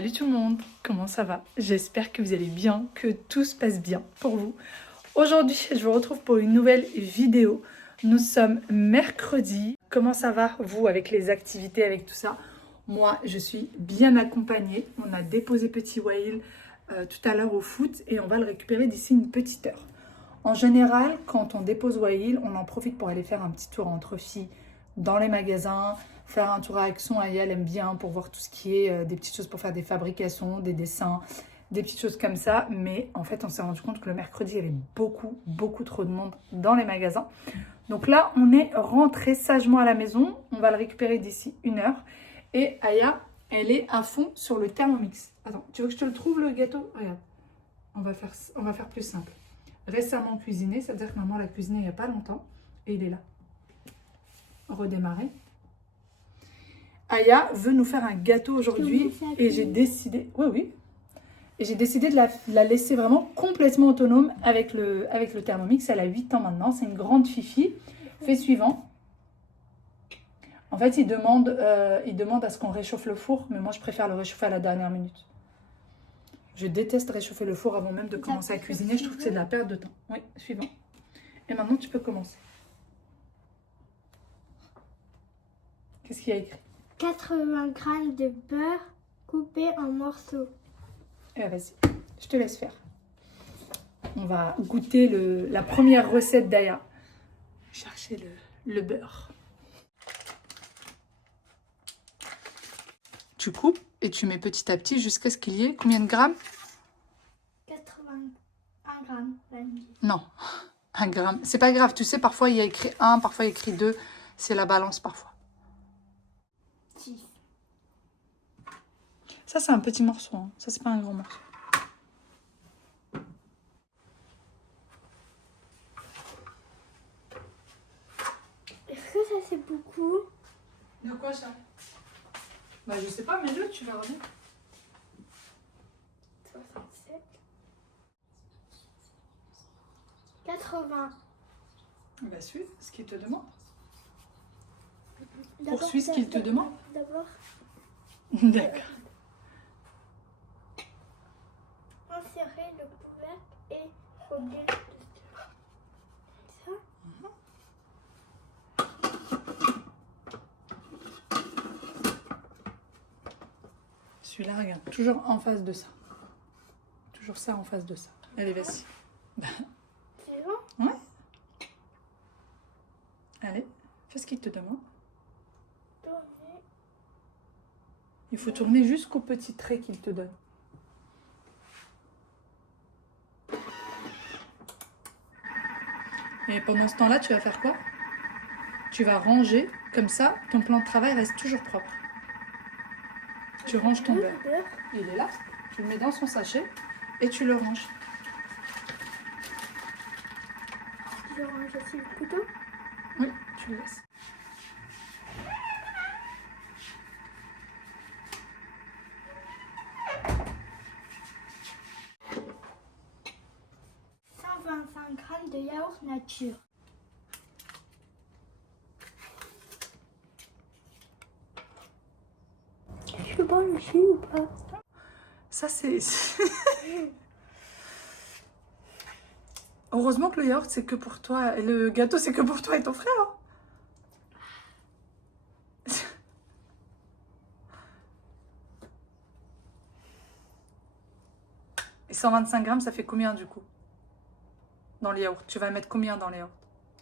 Salut tout le monde, comment ça va? J'espère que vous allez bien, que tout se passe bien pour vous. Aujourd'hui, je vous retrouve pour une nouvelle vidéo. Nous sommes mercredi. Comment ça va vous avec les activités, avec tout ça? Moi, je suis bien accompagnée. On a déposé petit Wael tout à l'heure au foot et on va le récupérer d'ici une petite heure. En général, quand on dépose Wael, on en profite pour aller faire un petit tour entre filles dans les magasins, faire un tour à Action. Aya, elle aime bien pour voir tout ce qui est des petites choses pour faire des fabrications, des dessins, des petites choses comme ça. Mais en fait, on s'est rendu compte que le mercredi, il y avait beaucoup trop de monde dans les magasins. Donc là, on est rentré sagement à la maison. On va le récupérer d'ici une heure. Et Aya, elle est à fond sur le Thermomix. Attends, tu veux que je te le trouve le gâteau? Regarde, on va faire plus simple. Récemment cuisiné, ça veut dire que maman l'a cuisiné il n'y a pas longtemps. Et il est là. Redémarrer. Aya veut nous faire un gâteau aujourd'hui et j'ai décidé, oui, et j'ai décidé de la laisser vraiment complètement autonome avec le Thermomix. Elle a 8 ans maintenant, c'est une grande fifi. Fait suivant. En fait, il demande à ce qu'on réchauffe le four, mais moi je préfère le réchauffer à la dernière minute. Je déteste réchauffer le four avant même de commencer à cuisiner, je trouve que c'est de la perte de temps. Oui, suivant. Et maintenant tu peux commencer. Qu'est-ce qu'il y a écrit? 80 g de beurre coupé en morceaux. Eh, vas-y, je te laisse faire. On va goûter la première recette d'Aya. Chercher le beurre. Tu coupes et tu mets petit à petit jusqu'à ce qu'il y ait combien de grammes? 81 grammes. Non, 1 gramme. C'est pas grave, tu sais, parfois il y a écrit 1, parfois il y a écrit 2. C'est la balance parfois. 6. Ça, c'est un petit morceau. Hein. Ça, c'est pas un grand morceau. Est-ce que ça c'est beaucoup? De quoi ça? Bah, je sais pas, mais là, tu verras bien. 67. 80. Bah, suis ce qu'il te demande. Poursuis ce qu'il te demande. D'abord. D'accord. Insérer le couvercle et coller ça. Celui-là, regarde, toujours en face de ça. Toujours ça en face de ça. Allez, vas-y. C'est bon? Ouais. Allez, fais ce qu'il te demande. Tourner. Il faut tourner jusqu'au petit trait qu'il te donne. Et pendant ce temps-là, tu vas faire quoi? Tu vas ranger, comme ça, ton plan de travail reste toujours propre. Tu ranges ton beurre. Il est là, tu le mets dans son sachet et tu le ranges. Je range aussi le couteau. Oui, tu le laisses. De yaourt nature. Je peux pas le jus ou pas? Ça, c'est... Heureusement que le yaourt, c'est que pour toi. Et le gâteau, c'est que pour toi et ton frère. Hein. Et 125 grammes, ça fait combien du coup? Dans le yaourt. Tu vas mettre combien dans le yaourt?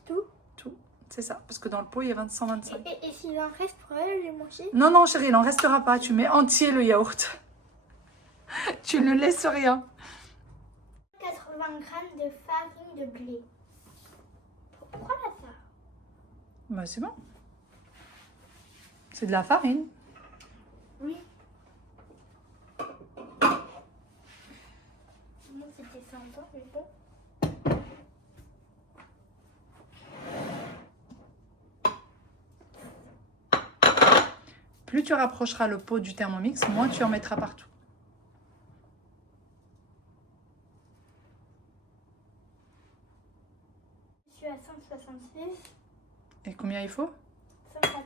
Tout. Tout. C'est ça. Parce que dans le pot, il y a 125. Et s'il en reste, pourrais les manger? Non, non, chérie, il n'en restera pas. Tu mets entier le yaourt. Tu ne laisses rien. 80 g de farine de blé. Pourquoi là ça? Bah, c'est bon. C'est de la farine. Oui. Moi, c'était 100 ans, mais bon. Plus tu rapprocheras le pot du Thermomix, moins tu en mettras partout. Je suis à 166. Et combien il faut? 180.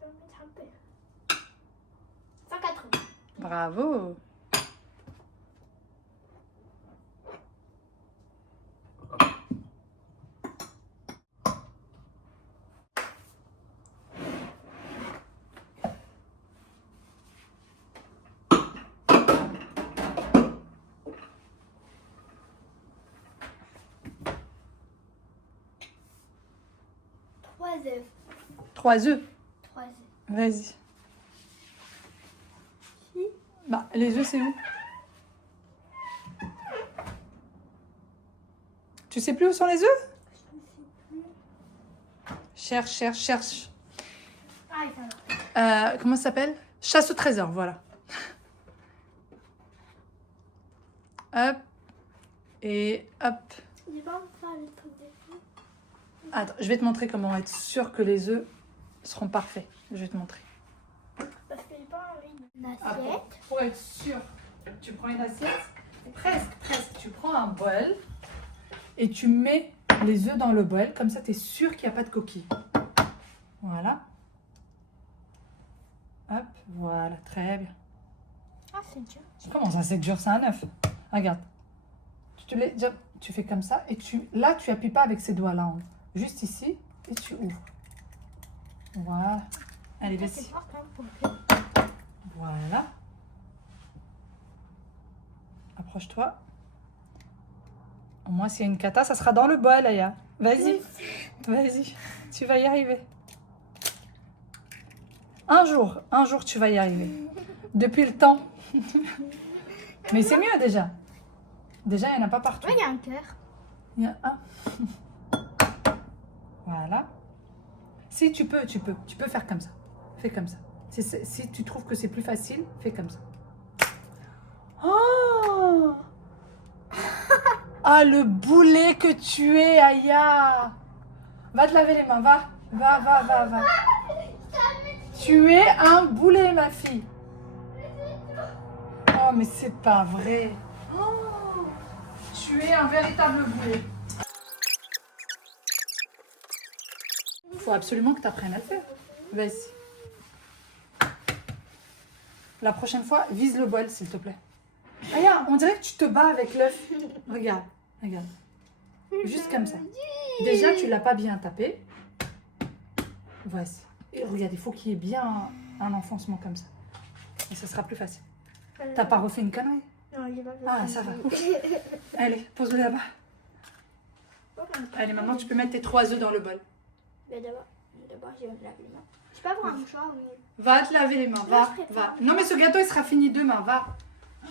Je vais mettre un peu. Bravo. Trois œufs. 3 œufs. 3 œufs. Vas-y. Bah, les œufs, c'est où? Tu sais plus où sont les œufs? Cherche, cherche, cherche. Ah, il s'en va. Comment ça s'appelle? Chasse au trésor, voilà. Hop. Et hop. Il va me faire le truc de fou. Attends, je vais te montrer comment être sûr que les œufs seront parfaits. Je vais te montrer. Parce que j'ai pas envie d'une Ah, assiette. pour être sûr, tu prends une assiette, presque, presque. Tu prends un bol et tu mets les œufs dans le bol. Comme ça, tu es sûr qu'il n'y a pas de coquille. Voilà. Hop, voilà, très bien. Ah, c'est dur. Comment ça, c'est dur, c'est un œuf. Regarde. Tu fais comme ça et là, tu appuies pas avec ces doigts-là. En haut. Juste ici et tu ouvres. Voilà. Allez, vas-y. C'est fort quand même pour le Voilà. Approche-toi. Au moins, s'il y a une cata, ça sera dans le bol, Aya. Vas-y. Vas-y. Tu vas y arriver. Un jour, tu vas y arriver. Depuis le temps. Mais c'est mieux déjà. Déjà, il n'y en a pas partout. Ouais, il y a un cœur. Il y a un. Voilà. Si tu peux faire comme ça. Fais comme ça. Si tu trouves que c'est plus facile, fais comme ça. Oh ah, le boulet que tu es, Aya. Va te laver les mains, va. Va. Tu es un boulet, ma fille. Oh, mais c'est pas vrai. Oh, tu es un véritable boulet. Il faut absolument que tu apprennes à le faire. Vas-y. La prochaine fois, vise le bol, s'il te plaît. Aya, on dirait que tu te bats avec l'œuf. Regarde. Juste comme ça. Déjà, tu l'as pas bien tapé. Voici. Et regarde, il faut qu'il y ait bien un enfoncement comme ça. Et ça sera plus facile. T'as pas refait une connerie? Non, il va. Ah, ça va. Allez, pose-le là-bas. Allez, maintenant, tu peux mettre tes 3 œufs dans le bol. Mais d'abord, je vais me laver les mains. Je peux avoir un mouchoir mais... Va te laver les mains, va. Non, mais ce gâteau, il sera fini demain, va.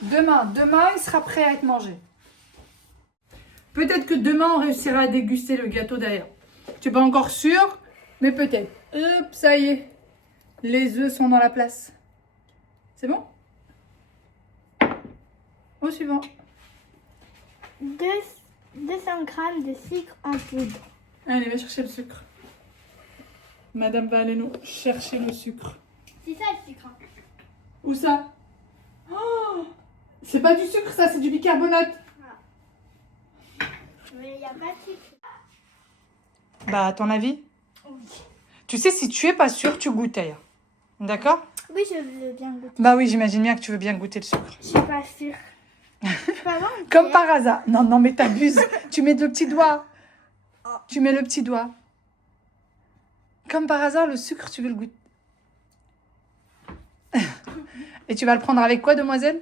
Demain, il sera prêt à être mangé. Peut-être que demain, on réussira à déguster le gâteau derrière. Tu n'es pas encore sûr, mais peut-être. Hop, ça y est. Les œufs sont dans la place. C'est bon? Au suivant. 200 g de sucre en poudre. Allez, va chercher le sucre. Madame va aller nous chercher le sucre. C'est ça le sucre. Où ça? Oh, c'est pas du sucre, ça, c'est du bicarbonate. Mais il n'y a pas de sucre. Bah, à ton avis? Oui. Tu sais, si tu es pas sûr, tu goûtes ailleurs. D'accord? Oui, je veux bien goûter. Bah oui, j'imagine bien que tu veux bien goûter le sucre. Je suis pas sûre. Je peux avoir une Comme cuillère? par hasard. Non, mais t'abuses. Tu mets le petit doigt. Tu mets le petit doigt. Comme par hasard, le sucre, tu veux le goûter. Et tu vas le prendre avec quoi, demoiselle?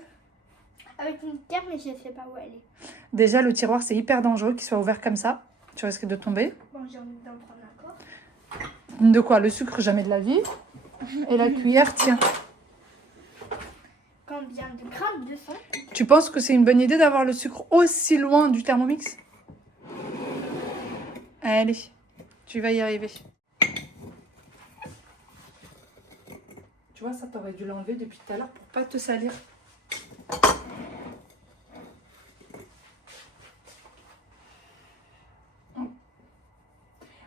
Avec une cuillère, mais je ne sais pas où elle est. Déjà, le tiroir, c'est hyper dangereux qu'il soit ouvert comme ça. Tu risques de tomber. Bon, j'ai envie d'en prendre encore. De quoi? Le sucre, jamais de la vie. Et la cuillère, tiens. Combien de grammes de sang? Tu penses que c'est une bonne idée d'avoir le sucre aussi loin du Thermomix? Allez, tu vas y arriver. Tu vois, ça, t'aurais dû l'enlever depuis tout à l'heure pour pas te salir.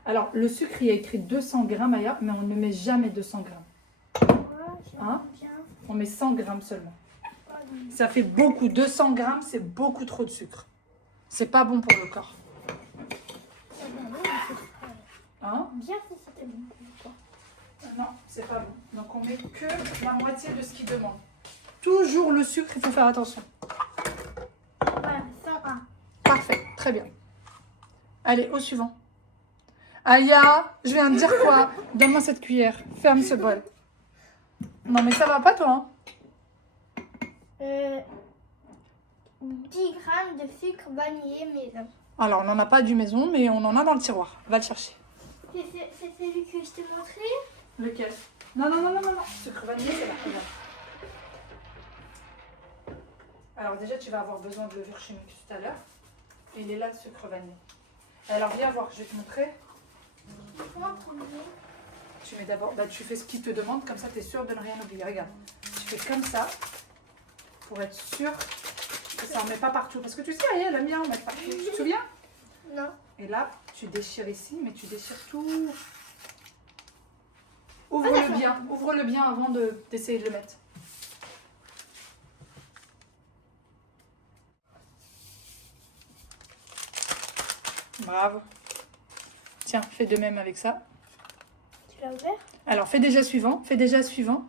Alors, le sucre, il y a écrit 200 grammes ailleurs, mais on ne met jamais 200 grammes. Hein? On met 100 grammes seulement. Ça fait beaucoup. 200 grammes, c'est beaucoup trop de sucre. C'est pas bon pour le corps. Hein? Bien si c'était bon. Non, c'est pas bon. Donc on met que la moitié de ce qu'il demande. toujours le sucre, il faut faire attention. Voilà, 101. Parfait, très bien. Allez, au suivant. Alia, je viens de dire quoi? Donne-moi cette cuillère. Ferme ce bol. Non, mais ça va pas, toi, hein? 10 grammes de sucre vanillé maison. Alors, on n'en a pas du maison, mais on en a dans le tiroir. Va le chercher. C'est celui que je t'ai montré? Lequel? Non, non, non, non, non, non. Sucre vanillé, c'est là. Regarde. Alors, déjà, tu vas avoir besoin de levure chimique tout à l'heure. Et il est là, le sucre vanillé. Alors, viens voir, je vais te montrer. Comment premier? Tu mets d'abord, tu fais ce qu'il te demande, comme ça, tu es sûr de ne rien oublier. Regarde. Tu fais comme ça, pour être sûr que ça en met pas partout. Parce que tu sais, elle aime bien en mettre partout. Tu te souviens? Non. Et là, tu déchires ici, mais tu déchires tout. Ouvre-le bien avant d'essayer de le mettre. Bravo. Tiens, fais de même avec ça. Tu l'as ouvert? Alors, fais déjà suivant. Fais déjà suivant.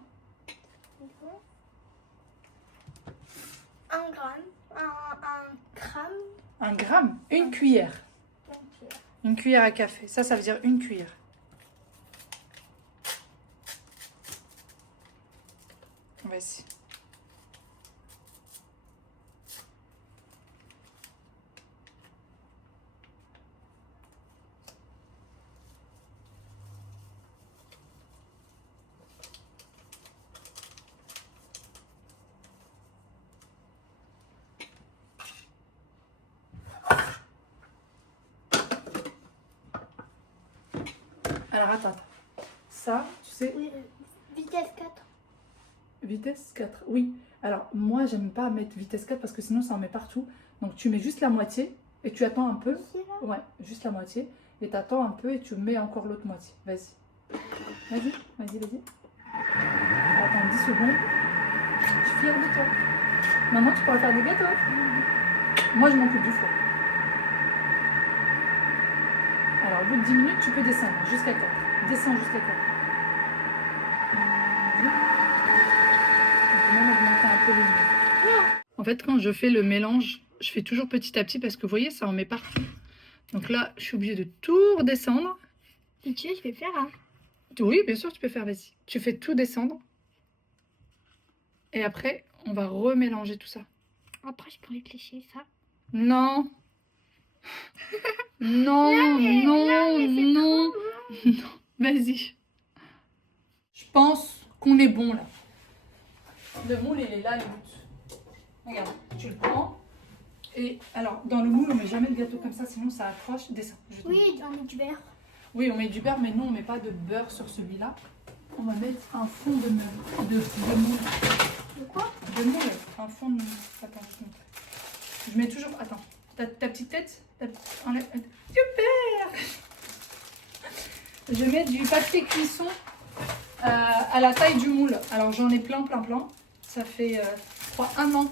1 gramme. 1 gramme. 1 gramme, une cuillère. Ok. Une cuillère à café. Ça veut dire une cuillère. Vas-y. Alors, attends. Ça, tu sais... Oui, vitesse 4. Vitesse 4, oui. Alors, moi, j'aime pas mettre vitesse 4 parce que sinon, ça en met partout. Donc, tu mets juste la moitié et tu attends un peu. Ici, là? Ouais, juste la moitié. Et tu attends un peu et tu mets encore l'autre moitié. Vas-y. Vas-y, vas-y, vas-y. Attends 10 secondes. Je suis fière de toi. Maman, tu pourras faire des gâteaux. Moi, je m'occupe du four. Alors, au bout de 10 minutes, tu peux descendre jusqu'à 4. Descends jusqu'à 4. En fait, quand je fais le mélange, je fais toujours petit à petit parce que vous voyez, ça en met partout. Donc là, je suis obligée de tout redescendre. Si tu veux, je vais faire un. Oui, bien sûr, tu peux faire, vas-y. Tu fais tout descendre. Et après, on va remélanger tout ça. Après, je pourrais te lécher ça. Non. Non, non, non. Non. Vas-y. Je pense qu'on est bon là. Le moule, il est là, le but. Regarde, tu le prends. Et alors, dans le moule, on met jamais de gâteau comme ça, sinon ça accroche. Descends. Oui, on met du beurre. Oui, on met du beurre, mais nous, on met pas de beurre sur celui-là. On va mettre un fond de moule. De quoi? De moule. Un fond de moule. Attends, je te montre. Je mets toujours... Attends. Ta petite tête. Enlève. Super! Je mets du papier cuisson à la taille du moule. Alors, j'en ai plein. Ça fait, je crois, 1 an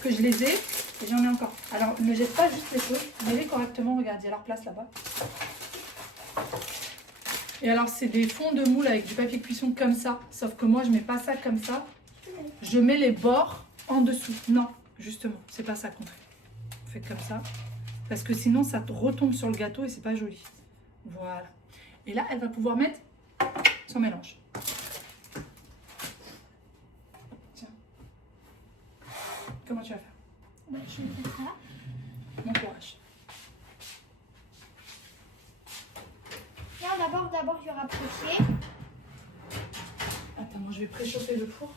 que je les ai. Et j'en ai encore. Alors, ne jette pas juste les choses. Mets-les correctement. Regarde, il y a leur place là-bas. Et alors, c'est des fonds de moule avec du papier cuisson comme ça. Sauf que moi, je mets pas ça comme ça. Je mets les bords en dessous. Non, justement, c'est pas ça qu'on fait. Faites comme ça. Parce que sinon, ça retombe sur le gâteau et c'est pas joli. Voilà. Et là, elle va pouvoir mettre son mélange. Tiens. Comment tu vas faire? Bah, je vais faire ça. Bon courage. Non, d'abord, je vais rapprocher. Attends, moi je vais préchauffer le four.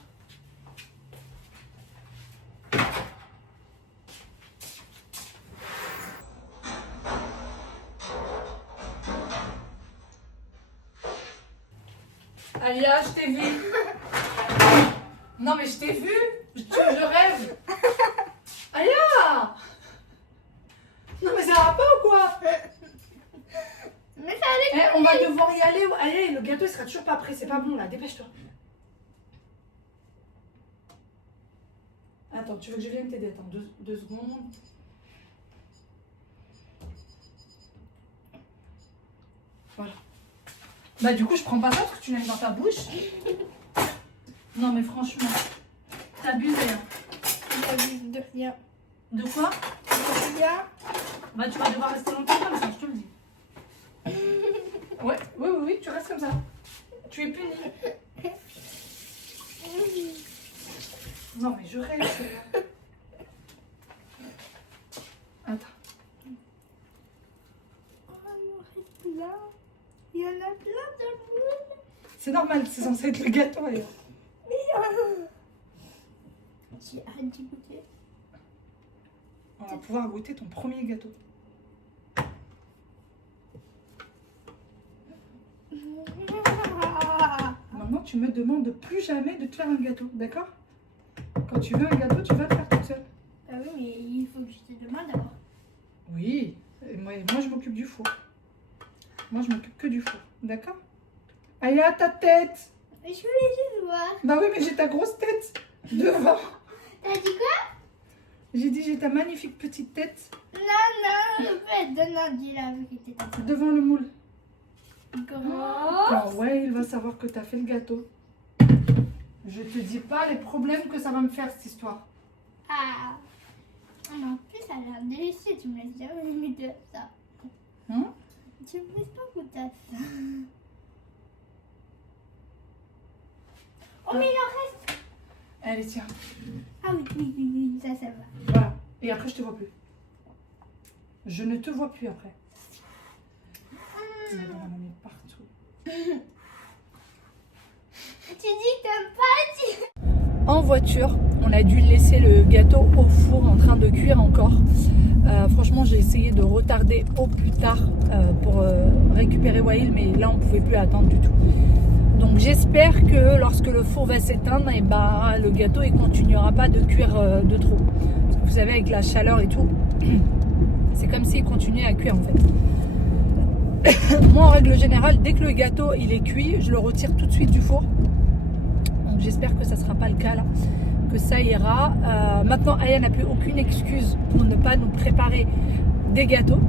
Alia, je t'ai vu. Non mais je t'ai vu. Je rêve. Alia. Non mais ça va pas ou quoi? Mais ça allait. On va devoir y aller. Allez, le gâteau il sera toujours pas prêt. C'est pas bon là. Dépêche-toi. Attends, tu veux que je vienne t'aider? Attends, deux secondes. Voilà. Bah du coup, je prends pas ça parce que tu l'as mis dans ta bouche. Non mais franchement, t'abuses Bien. De quoi? Bien. Bah tu vas devoir rester longtemps comme ça, je te le dis. Ouais, oui, tu restes comme ça. Tu es puni. Non mais je rêve. Attends. Là. Il y en a plein dans le moule. C'est normal, c'est censé être le gâteau d'ailleurs. J'ai hâte d'y goûter. On va pouvoir goûter ton premier gâteau. Maintenant, tu me demandes plus jamais de te faire un gâteau, d'accord? Quand tu veux un gâteau, tu vas le faire toute seule. Ah oui, mais il faut que je te demande d'abord. Oui, et moi je m'occupe du four. Moi, je m'occupe que du four, d'accord? Allez, à ta tête! Mais je voulais juste voir. Bah oui, mais j'ai ta grosse tête devant. T'as dit quoi? J'ai dit, j'ai ta magnifique petite tête Non, dis la vérité. devant le moule. Grand. Ah ouais, il va savoir que t'as fait le gâteau. Je te dis pas les problèmes que ça va me faire cette histoire. Ah. Mais en plus, ça a l'air délicieux. Tu me laisses jamais goûter ça. Hein? Tu me laisses pas goûter ça. Oh, mais il en reste. Allez, tiens. Ah oui, ça va. Voilà. Et après, je te vois plus. Je ne te vois plus après. On va en mettre partout. Tu dis que t'aimes pas, En voiture, on a dû laisser le gâteau au four en train de cuire encore. Franchement, j'ai essayé de retarder au plus tard pour récupérer Wael, mais là, on ne pouvait plus attendre du tout. Donc, j'espère que lorsque le four va s'éteindre, et ben, le gâteau ne continuera pas de cuire de trop. Parce que vous savez, avec la chaleur et tout, c'est comme s'il continuait à cuire en fait. Moi, en règle générale, dès que le gâteau il est cuit, je le retire tout de suite du four. Donc j'espère que ça ne sera pas le cas là, que ça ira. Maintenant, Aya n'a plus aucune excuse pour ne pas nous préparer des gâteaux.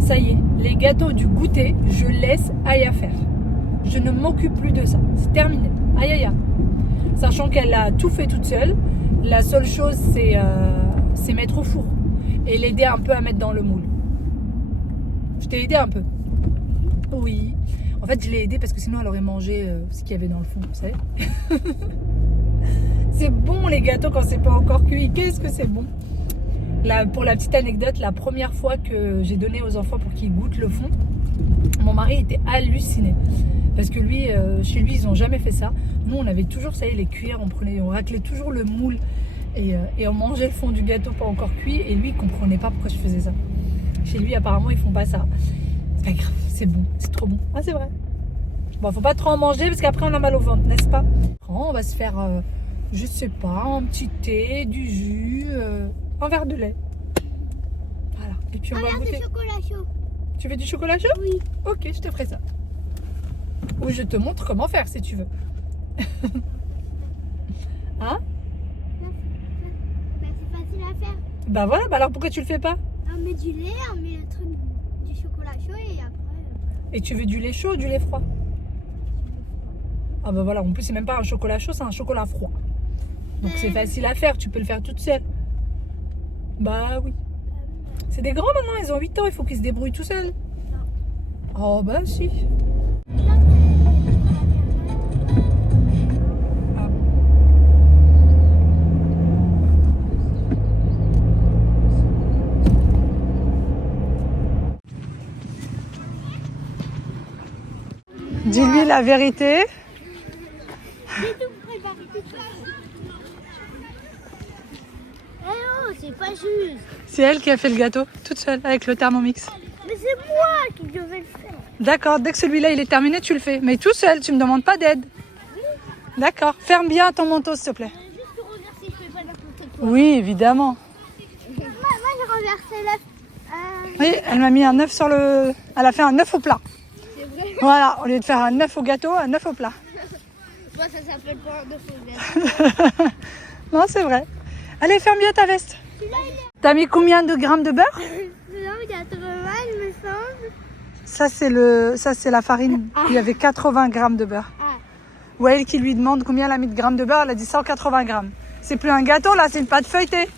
Ça y est, les gâteaux du goûter, je laisse Aya faire. Je ne m'occupe plus de ça. C'est terminé. Aïe aïe aïe. Sachant qu'elle a tout fait toute seule, la seule chose c'est mettre au four et l'aider un peu à mettre dans le moule. Je t'ai aidé un peu. Oui. En fait, je l'ai aidée parce que sinon elle aurait mangé ce qu'il y avait dans le fond, vous savez. C'est bon les gâteaux quand c'est pas encore cuit. Qu'est-ce que c'est bon. Là, pour la petite anecdote, la première fois que j'ai donné aux enfants pour qu'ils goûtent le fond, mon mari était halluciné. Parce que lui, chez lui, ils n'ont jamais fait ça. Nous, on avait toujours, ça y est, les cuillères, on raclait toujours le moule et on mangeait le fond du gâteau pas encore cuit. Et lui, il comprenait pas pourquoi je faisais ça. Chez lui, apparemment, ils font pas ça. C'est pas grave, c'est bon, c'est trop bon. Ah, c'est vrai. Bon, faut pas trop en manger parce qu'après, on a mal au ventre, n'est-ce pas? On va se faire, je sais pas, un petit thé, du jus, un verre de lait. Voilà. Et puis, on va goûter. Du chocolat chaud. Tu veux du chocolat chaud? Oui. Ok, je te ferai ça. Ou je te montre comment faire si tu veux. Hein? Mais c'est facile à faire. Bah voilà, bah alors pourquoi tu le fais pas? On met du lait, on met le truc du chocolat chaud et après. Et tu veux du lait chaud ou du lait froid? Ah bah voilà, en plus c'est même pas un chocolat chaud, c'est un chocolat froid. Donc c'est facile à faire, tu peux le faire toute seule. Bah oui. C'est des grands maintenant, ils ont 8 ans, il faut qu'ils se débrouillent tout seuls. Oh bah si. Ah. Dis-lui la vérité. J'ai tout préparé. Eh oh, c'est pas juste. C'est elle qui a fait le gâteau, toute seule, avec le Thermomix. Mais c'est moi qui devais le faire. D'accord, dès que celui-là il est terminé, tu le fais. Mais tout seul, tu me demandes pas d'aide. D'accord, ferme bien ton manteau s'il te plaît. Juste pour regarder si je fais pas n'importe quoi. Oui, évidemment. Moi j'ai renversé l'œuf. Oui, elle m'a mis un œuf sur le... Elle a fait un œuf au plat. C'est vrai. Voilà, au lieu de faire un œuf au gâteau, un œuf au plat. Moi ça s'appelle pas un œuf au lait. Non, c'est vrai. Allez, ferme bien ta veste. Celui-là il est. T'as mis combien de grammes de beurre? Non, il y a trop mal, il me semble. Ça, c'est la farine. Il y avait 80 grammes de beurre. Ah. Wael qui lui demande combien elle a mis de grammes de beurre, elle a dit 180 grammes. C'est plus un gâteau là, c'est une pâte feuilletée.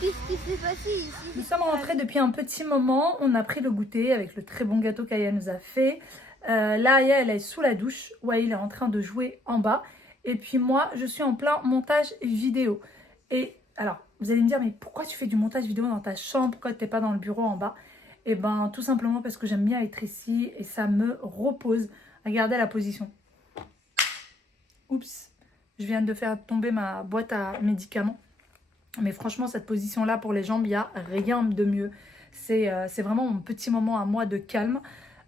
Qu'est-ce qui s'est passé ici? Nous sommes rentrés depuis un petit moment. On a pris le goûter avec le très bon gâteau qu'Aya nous a fait. Là, Aya, elle est sous la douche. Wael est en train de jouer en bas. Et puis moi, je suis en plein montage vidéo. Et alors, vous allez me dire, mais pourquoi tu fais du montage vidéo dans ta chambre? Pourquoi tu n'es pas dans le bureau en bas? Eh bien, tout simplement parce que j'aime bien être ici et ça me repose. Regardez la position. Oups, je viens de faire tomber ma boîte à médicaments. Mais franchement, cette position-là, pour les jambes, il n'y a rien de mieux. C'est vraiment mon petit moment à moi de calme.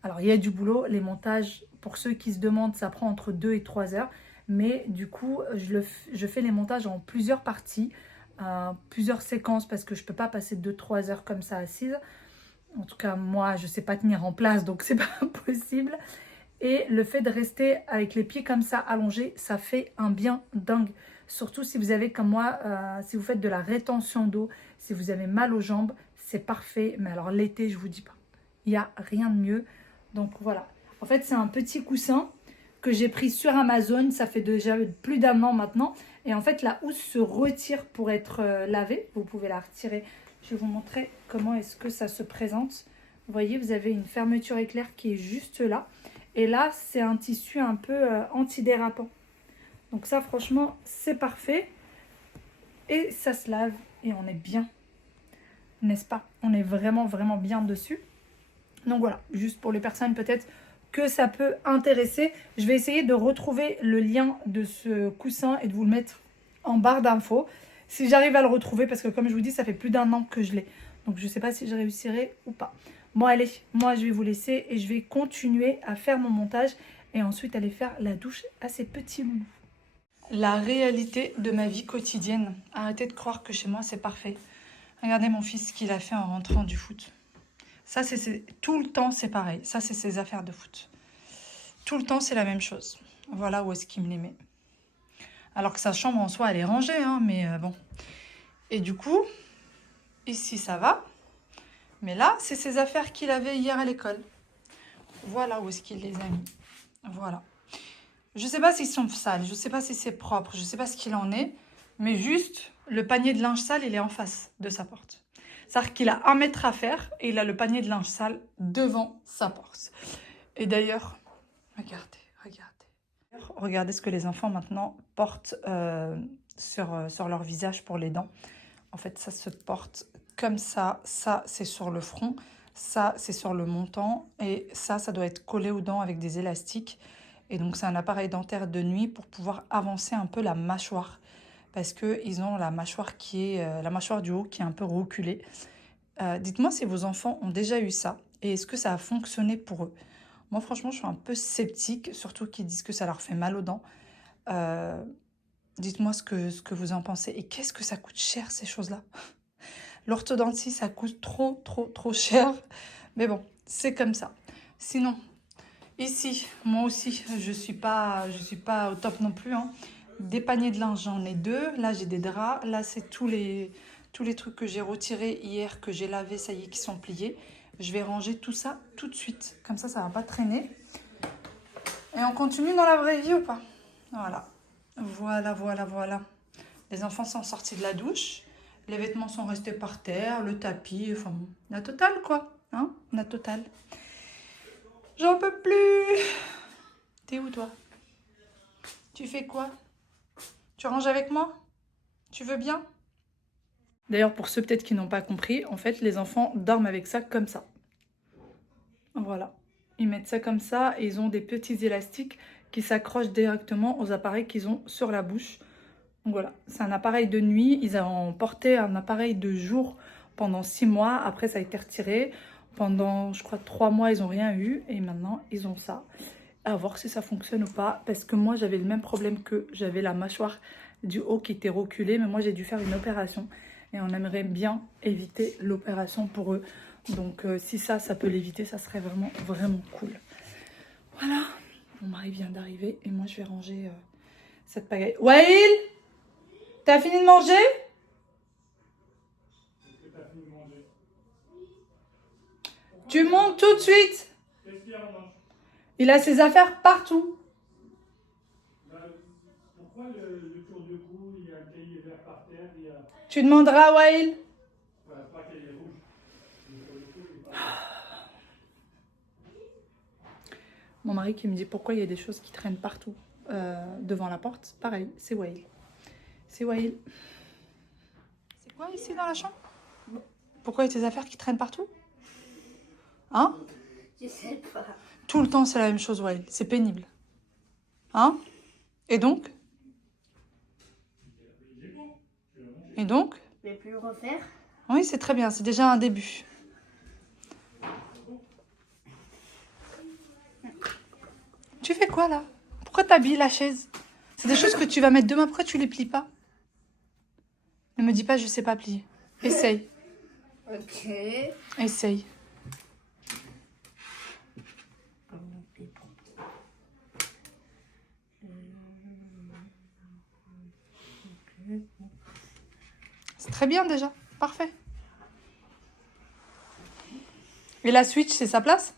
Alors, il y a du boulot. Les montages, pour ceux qui se demandent, ça prend entre 2 et 3 heures. Mais du coup, je fais les montages en plusieurs parties, plusieurs séquences, parce que je ne peux pas passer 2-3 heures comme ça assise. En tout cas, moi, je ne sais pas tenir en place, donc c'est pas possible. Et le fait de rester avec les pieds comme ça allongés, ça fait un bien dingue. Surtout si vous avez comme moi, si vous faites de la rétention d'eau, si vous avez mal aux jambes, c'est parfait. Mais alors l'été, je vous dis pas, il n'y a rien de mieux. Donc voilà. En fait, c'est un petit coussin que j'ai pris sur Amazon. Ça fait déjà plus d'un an maintenant. Et en fait, la housse se retire pour être lavée. Vous pouvez la retirer. Je vais vous montrer comment est-ce que ça se présente. Vous voyez, vous avez une fermeture éclair qui est juste là. Et là, c'est un tissu un peu antidérapant. Donc ça, franchement, c'est parfait. Et ça se lave et on est bien. N'est-ce pas? On est vraiment, vraiment bien dessus. Donc voilà, juste pour les personnes peut-être que ça peut intéresser. Je vais essayer de retrouver le lien de ce coussin et de vous le mettre en barre d'infos. Si j'arrive à le retrouver, parce que comme je vous dis, ça fait plus d'un an que je l'ai. Donc je ne sais pas si je réussirai ou pas. Bon allez, moi je vais vous laisser et je vais continuer à faire mon montage et ensuite aller faire la douche à ces petits loulous. La réalité de ma vie quotidienne. Arrêtez de croire que chez moi c'est parfait. Regardez mon fils qu'il a fait en rentrant du foot. Ça, c'est tout le temps c'est pareil. Ça, c'est ses affaires de foot. Tout le temps c'est la même chose. Voilà où est-ce qu'il me les met. Alors que sa chambre en soi elle est rangée, hein, mais bon. Et du coup, ici ça va. Mais là, c'est ses affaires qu'il avait hier à l'école. Voilà où est-ce qu'il les a mis. Voilà. Je ne sais pas s'ils sont sales, je ne sais pas si c'est propre, je ne sais pas ce qu'il en est. Mais juste, le panier de linge sale, il est en face de sa porte. C'est-à-dire qu'il a 1 mètre à faire et il a le panier de linge sale devant sa porte. Et d'ailleurs, regardez, regardez. Regardez ce que les enfants maintenant portent sur leur visage pour les dents. En fait, ça se porte comme ça. Ça, c'est sur le front. Ça, c'est sur le menton. Et ça doit être collé aux dents avec des élastiques. Et donc, c'est un appareil dentaire de nuit pour pouvoir avancer un peu la mâchoire. Parce qu'ils ont la mâchoire la mâchoire du haut qui est un peu reculée. Dites-moi si vos enfants ont déjà eu ça. Et est-ce que ça a fonctionné pour eux? Moi, franchement, je suis un peu sceptique. Surtout qu'ils disent que ça leur fait mal aux dents. Dites-moi ce que vous en pensez. Et qu'est-ce que ça coûte cher, ces choses-là? L'orthodontie, ça coûte trop cher. Mais bon, c'est comme ça. Sinon, ici, moi aussi, je suis pas au top non plus. Hein. Des paniers de linge, j'en ai 2. Là, j'ai des draps. Là, c'est tous les trucs que j'ai retirés hier, que j'ai lavés, ça y est, qui sont pliés. Je vais ranger tout ça tout de suite. Comme ça va pas traîner. Et on continue dans la vraie vie ou pas? Voilà. Voilà. Les enfants sont sortis de la douche. Les vêtements sont restés par terre, le tapis, enfin bon, la totale quoi, hein, la totale. J'en peux plus. T'es où toi? Tu fais quoi? Tu ranges avec moi? Tu veux bien? D'ailleurs, pour ceux peut-être qui n'ont pas compris, en fait, les enfants dorment avec ça comme ça. Voilà. Ils mettent ça comme ça et ils ont des petits élastiques qui s'accrochent directement aux appareils qu'ils ont sur la bouche. Donc voilà, c'est un appareil de nuit. Ils ont porté un appareil de jour pendant 6 mois. Après, ça a été retiré. Pendant, je crois, 3 mois, ils n'ont rien eu. Et maintenant, ils ont ça. À voir si ça fonctionne ou pas. Parce que moi, j'avais le même problème que j'avais la mâchoire du haut qui était reculée. Mais moi, j'ai dû faire une opération. Et on aimerait bien éviter l'opération pour eux. Donc, si ça peut l'éviter, ça serait vraiment, vraiment cool. Voilà. Mon mari vient d'arriver. Et moi, je vais ranger cette pagaille. Wael! T'as fini de manger? Tu montes tout de suite. Il a ses affaires partout. Pourquoi le tour de cou, il y a un cahier vert par terre, il y a Tu demanderas à Wael. pas cahier rouge. Le tour de cou, il est pas... Mon mari qui me dit pourquoi il y a des choses qui traînent partout devant la porte. Pareil, c'est Wael. C'est Wael. C'est quoi ici dans la chambre? Pourquoi il y a tes affaires qui traînent partout? Hein? Je sais pas. Tout le temps c'est la même chose, Wael. C'est pénible. Hein? Et donc? Et donc? Je vais plus le refaire. Oui, c'est très bien. C'est déjà un début. Tu fais quoi là? Pourquoi t'habilles la chaise? C'est des choses que tu vas mettre demain. Pourquoi tu les plies pas? Ne me dis pas je sais pas plier. Essaye. Ok. Essaye. C'est très bien déjà. Parfait. Et la Switch, c'est sa place?